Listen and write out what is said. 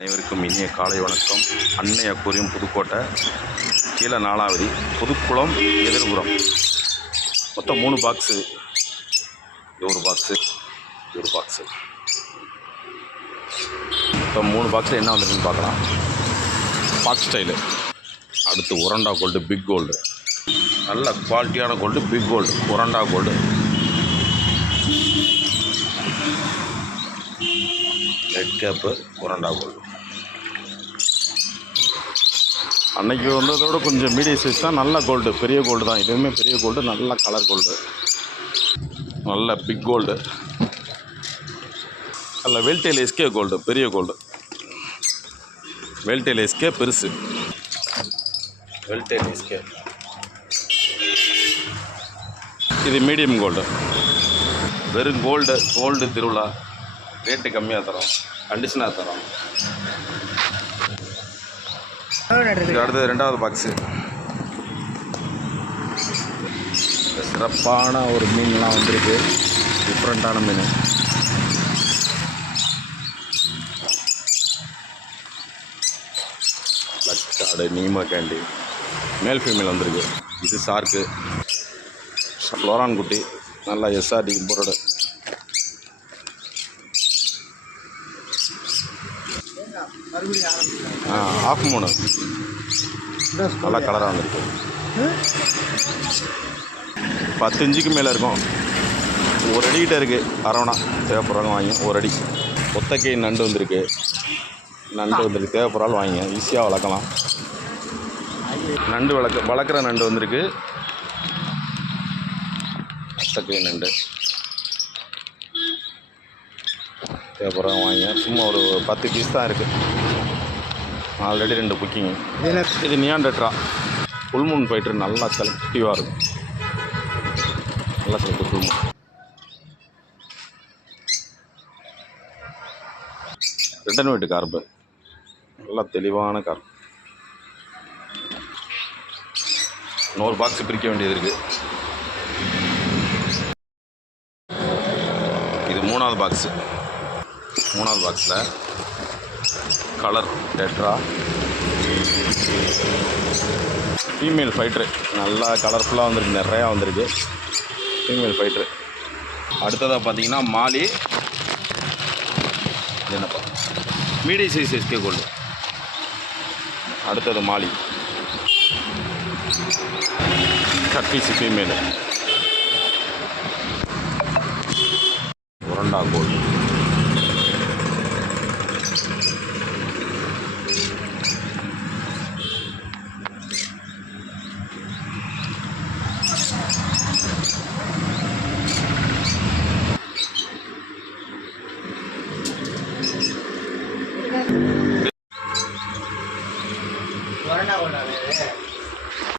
அனைவருக்கும் இனிய காலை வணக்கம். அன்னை அக்வேரியம் புதுக்கோட்டை, கீழே 4வது, புதுக்குளம் எதிர்புறம். மொத்தம் 3 பாக்ஸு. இது ஒரு பாக்ஸு, இது ஒரு பாக்ஸு. மொத்தம் 3 பாக்ஸில் என்ன வந்துருக்குன்னு பார்க்கலாம். Box style. அடுத்து உரண்டா கோல்டு, பிக் கோல்டு, நல்ல குவாலிட்டியான கோல்டு, பிக் கோல்டு, உரண்டா கோல்டு. ரெட் கேப்பு, உரண்டா கோல்டு. அன்றைக்கி வந்ததோட கொஞ்சம் மீடியம் சைஸ் தான். நல்ல கோல்டு, பெரிய கோல்டு தான். இதுவுமே பெரிய கோல்டு, நல்ல கலர் கோல்டு, நல்ல பிக் கோல்டு, நல்ல வெல்டெயில் எஸ்கே கோல்டு, பெரிய கோல்டு. வெல்டெயில் எஸ்கே பெருசு, வெல்டெயில் எஸ்கே. இது மீடியம் கோல்டு. வெறும் கோல்டு திருவிழா. ரேட்டு கம்மியாக தரோம், கண்டிஷனாக தரோம். அடுத்தது 2வது பாக்ஸு. சிறப்பான ஒரு மீன்லாம் வந்திருக்கு, டிஃப்ரெண்ட்டான மீன். லக்காடு, நீமா கேண்டி, மேல் ஃபீமேல் வந்திருக்கு. இது சார்க்கு, லோரான் குட்டி, நல்லா எஸ்ஆர்டி போரோடு. ஆஃப் மூணு, நல்லா கலராக வந்துருக்கு. 10 இன்ச்சுக்கு மேலே இருக்கும். 1 அடிக்கிட்ட இருக்குது. அரவணா தேவைப்படுறவங்க வாங்கி 1 அடி. ஒத்தக்கை நண்டு வந்திருக்கு, தேவைப்படுறாலும் வாங்க, ஈஸியாக வளர்க்கலாம். நண்டு வளர்க்குற நண்டு வந்திருக்கு, ஒத்தக்கை நண்டு. தேவைப்படுறவங்க வாங்க. சும்மா ஒரு 10 பீஸ் தான் இருக்குது. Already 2 booking. இது நியாண்டட்ரா, ஃபுல்மூன் ஃபைட்டர், நல்லா செலக்டிவாக இருக்கும். நல்லா செலக்டிவ் ஃபுல்மூன். ரிட்டன் வெயிட் கார்பு, நல்லா தெளிவான கார்பு. இன்னொரு பாக்ஸ் பிரிக்க வேண்டியது இருக்குது. இது 3வது பாக்ஸு. 3வது பாக்ஸில் கலர் டெட்ரா, ஃபீமேல் ஃபைட்ரு, நல்லா கலர்ஃபுல்லாக வந்திருக்கு, நிறையா வந்திருக்கு ஃபீமேல் ஃபைட்ரு. அடுத்ததாக பார்த்தீங்கன்னா மாலி. என்னப்பா, மீடியம் சைஸ் எஸ்கே கோல்டு. அடுத்தது மாலி, கட்பீஸ் ஃபீமேலு, உரண்டா கோல்டு.